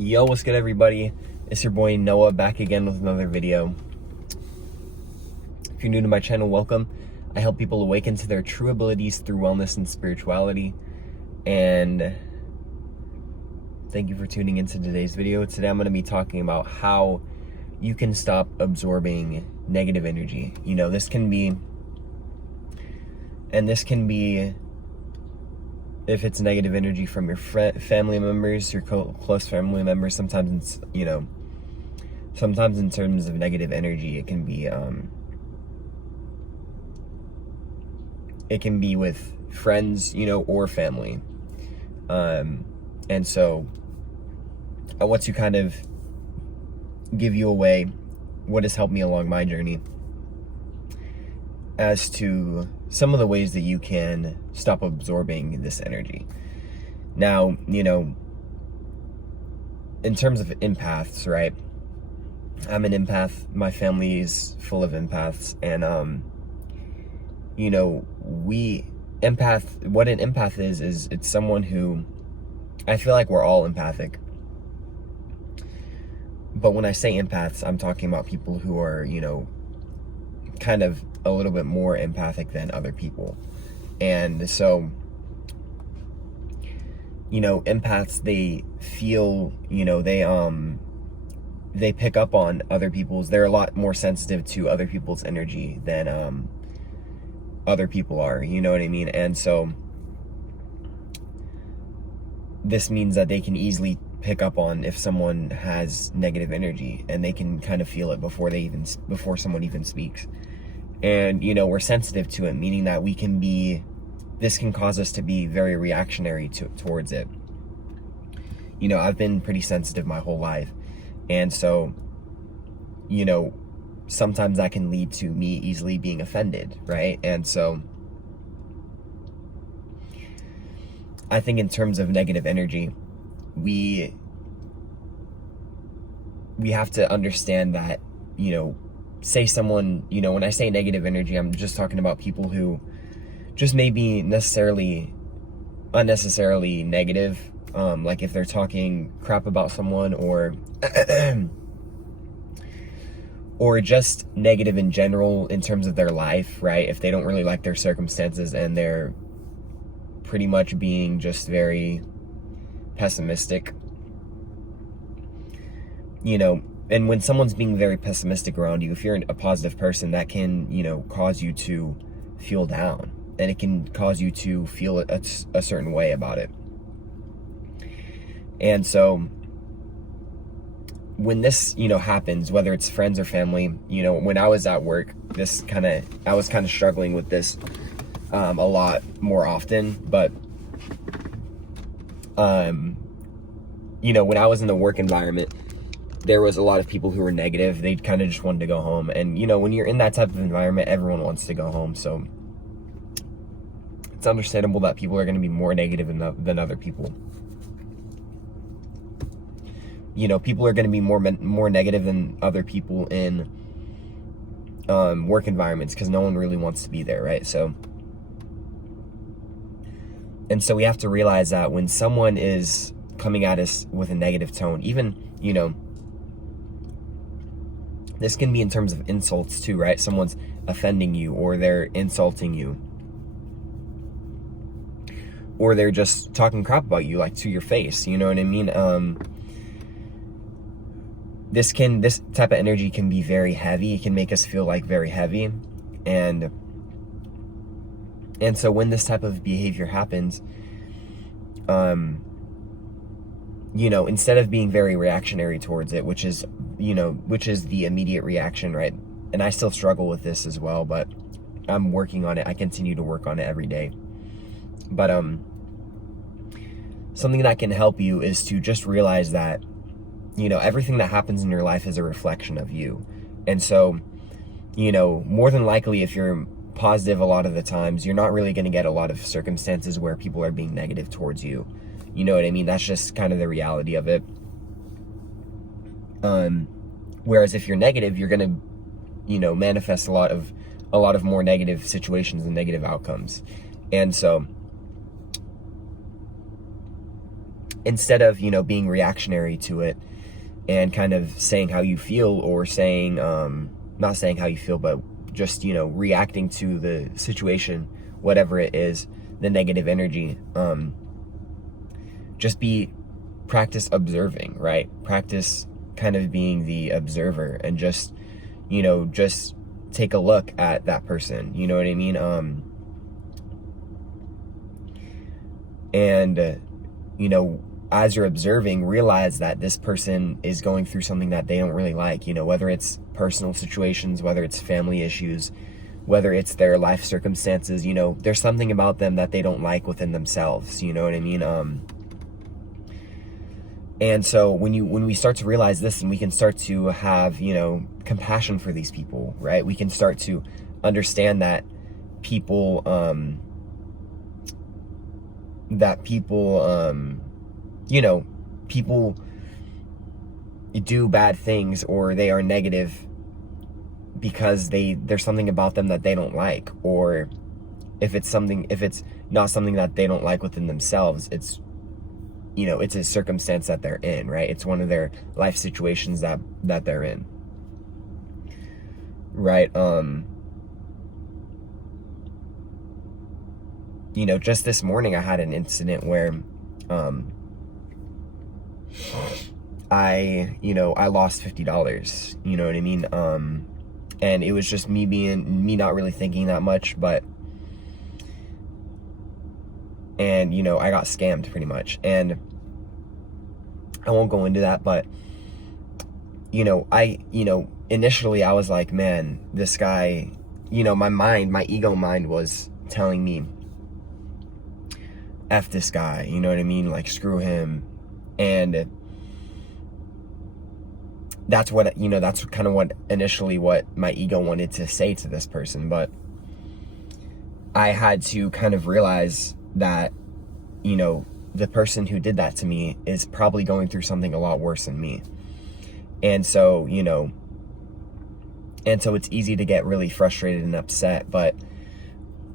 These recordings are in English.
Yo, what's good, everybody? It's your boy Noah back again with another video. If you're new to my channel, welcome. I help people awaken to their true abilities through wellness and spirituality. And thank you for tuning into today's video. Today I'm going to be talking about how you can stop absorbing negative energy. You know, this can be if it's negative energy from your family members, your close family members. Sometimes it's, sometimes in terms of negative energy, it can be with friends, or family. And so I want to kind of give you a way, what has helped me along my journey, as to some of the ways that you can stop absorbing this energy. Now, in terms of empaths, right? I'm an empath. My family is full of empaths. And, what an empath is it's someone who, I feel like we're all empathic. But when I say empaths, I'm talking about people who are, kind of a little bit more empathic than other people. And so, empaths, they feel, they pick up on other people's, they're a lot more sensitive to other people's energy than other people are, you know what I mean? And so this means that they can easily pick up on if someone has negative energy, and they can kind of feel it before someone even speaks. And we're sensitive to it, meaning that this can cause us to be very reactionary towards it. I've been pretty sensitive my whole life, and so sometimes that can lead to me easily being offended, right? And so I think in terms of negative energy, we have to understand that, say someone, when I say negative energy, I'm just talking about people who just may be unnecessarily negative. Like if they're talking crap about someone, or or just negative in general in terms of their life, right? If they don't really like their circumstances and they're pretty much being just very pessimistic, and when someone's being very pessimistic around you, if you're a positive person, that can, cause you to feel down, and it can cause you to feel a certain way about it. And so when this, happens, whether it's friends or family, when I was at work, I was kind of struggling with this a lot more often. But, when I was in the work environment, there was a lot of people who were negative. They kind of just wanted to go home. And, when you're in that type of environment, everyone wants to go home. So it's understandable that people are going to be more negative than other people. People are going to be more negative than other people in work environments, because no one really wants to be there, right? So we have to realize that when someone is coming at us with a negative tone, even, this can be in terms of insults too, right? Someone's offending you, or they're insulting you, or they're just talking crap about you, like to your face, you know what I mean? This type of energy can be very heavy. It can make us feel like very heavy. And so when this type of behavior happens, instead of being very reactionary towards it, which is the immediate reaction, right? And I still struggle with this as well, but I'm working on it. I continue to work on it every day. But something that can help you is to just realize that, everything that happens in your life is a reflection of you. And so, more than likely, if you're positive a lot of the times, you're not really going to get a lot of circumstances where people are being negative towards you. You know what I mean? That's just kind of the reality of it. Whereas if you're negative, you're going to, manifest a lot of more negative situations and negative outcomes. And so instead of, you know, being reactionary to it and kind of saying how you feel, or saying, not saying how you feel, but just, you know, reacting to the situation, whatever it is, the negative energy, just practice observing, right? Practice kind of being the observer, and just, you know, just take a look at that person, you know what I mean? And you know, as you're observing, realize that this person is going through something that they don't really like, you know, whether it's personal situations, whether it's family issues, whether it's their life circumstances, you know, there's something about them that they don't like within themselves, you know what I mean? And so when we start to realize this, and we can start to have, you know, compassion for these people, right? We can start to understand that people, you know, people do bad things, or they are negative because there's something about them that they don't like, or if it's not something that they don't like within themselves, it's, you know, it's a circumstance that they're in, right? It's one of their life situations that they're in, right? You know, just this morning I had an incident where I lost $50, you know what I mean? And it was just me not really thinking that much, and you know, I got scammed pretty much. And I won't go into that, but you know, initially I was like, man, this guy, you know, my ego mind was telling me, F this guy, you know what I mean? Like, screw him. And that's what, you know, that's kind of what my ego wanted to say to this person. But I had to kind of realize that, you know, the person who did that to me is probably going through something a lot worse than me. And so, you know, it's easy to get really frustrated and upset, but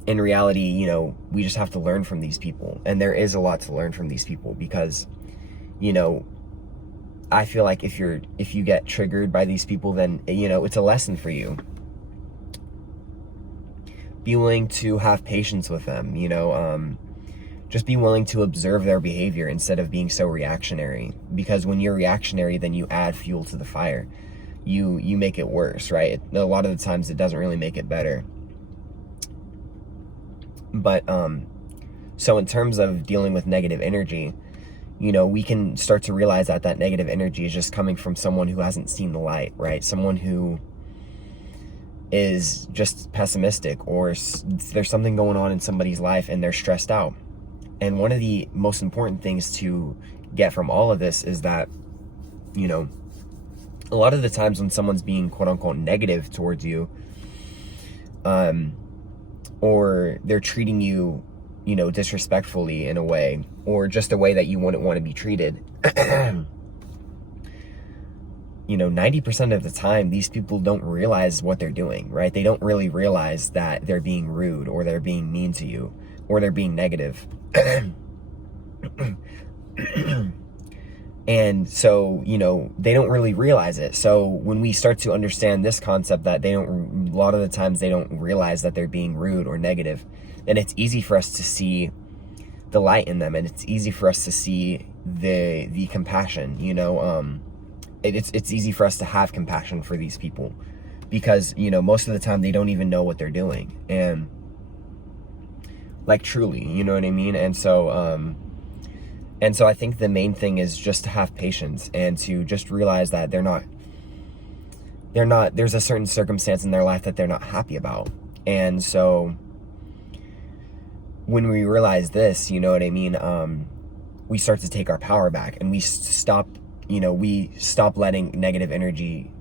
in reality, you know, we just have to learn from these people. And there is a lot to learn from these people, because, you know, I feel like if you get triggered by these people, then, you know, it's a lesson for you. Be willing to have patience with them, you know, just be willing to observe their behavior instead of being so reactionary. Because when you're reactionary, then you add fuel to the fire. You make it worse, right? A lot of the times it doesn't really make it better. But, so in terms of dealing with negative energy, you know, we can start to realize that negative energy is just coming from someone who hasn't seen the light, right? Someone who is just pessimistic, or there's something going on in somebody's life and they're stressed out. And one of the most important things to get from all of this is that, you know, a lot of the times when someone's being quote unquote negative towards you, or they're treating you, you know, disrespectfully in a way, or just a way that you wouldn't want to be treated, you know, 90% of the time, these people don't realize what they're doing, right? They don't really realize that they're being rude, or they're being mean to you, or they're being negative. And so, you know, they don't really realize it. So when we start to understand this concept, that a lot of the times they don't realize that they're being rude or negative, then it's easy for us to see the light in them, and it's easy for us to see the compassion, you know. It's easy for us to have compassion for these people, because, you know, most of the time they don't even know what they're doing, and like, truly, you know what I mean? And so I think the main thing is just to have patience, and to just realize that there's a certain circumstance in their life that they're not happy about. And so when we realize this, you know what I mean, we start to take our power back, and we stop letting negative energy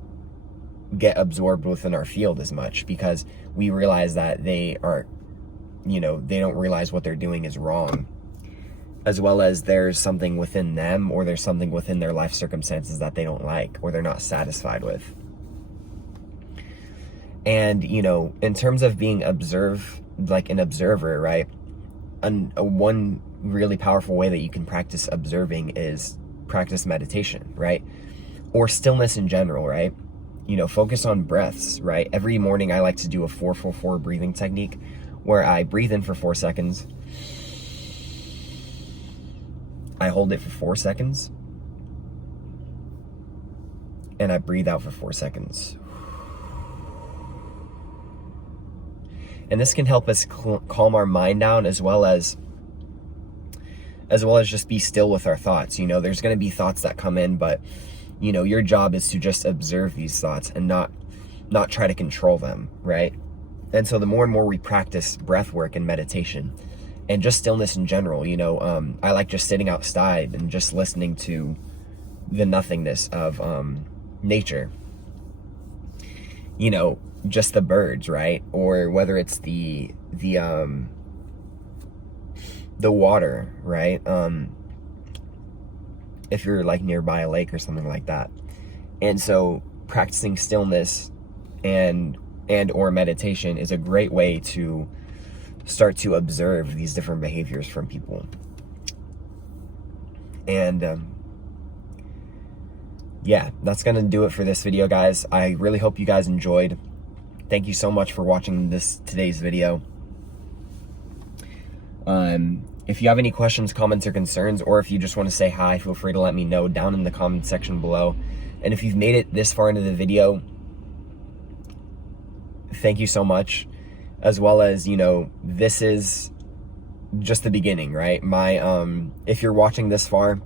get absorbed within our field as much, because we realize that they don't realize what they're doing is wrong, as well as there's something within them, or there's something within their life circumstances that they don't like, or they're not satisfied with. And, you know, in terms of being an observer, right? One really powerful way that you can practice observing is practice meditation, right? Or stillness in general, right? You know, focus on breaths, right? Every morning I like to do a 4-4-4 breathing technique where I breathe in for 4 seconds. I hold it for 4 seconds. And I breathe out for 4 seconds. And this can help us calm our mind down as well as just be still with our thoughts. You know, there's going to be thoughts that come in, but you know, your job is to just observe these thoughts and not try to control them, right? And so the more and more we practice breath work and meditation and just stillness in general, you know, I like just sitting outside and just listening to the nothingness of nature. You know, just the birds, right? Or whether it's the water, right? If you're like nearby a lake or something like that. And so practicing stillness and or meditation is a great way to start to observe these different behaviors from people. And yeah, that's gonna do it for this video, guys. I really hope you guys enjoyed. Thank you so much for watching today's video. If you have any questions, comments, or concerns, or if you just want to say hi, feel free to let me know down in the comment section below. And if you've made it this far into the video, thank you so much. As well as, you know, this is just the beginning, right? If you're watching this far,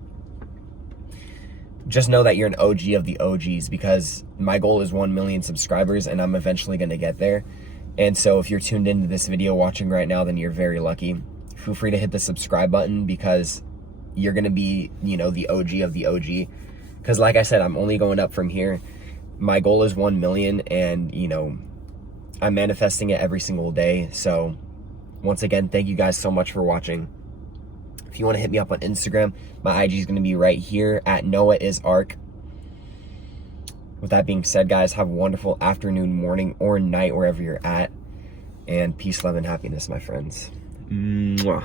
just know that you're an OG of the OGs, because my goal is 1 million subscribers and I'm eventually going to get there. And so if you're tuned into this video watching right now, then you're very lucky. Feel free to hit the subscribe button, because you're going to be, you know, the OG of the OG. Because like I said, I'm only going up from here. My goal is 1 million, and, you know, I'm manifesting it every single day. So once again, thank you guys so much for watching. If you want to hit me up on Instagram, my IG is going to be right here at NoahIsArk. With that being said, guys, have a wonderful afternoon, morning, or night wherever you're at. And peace, love, and happiness, my friends. Mwah.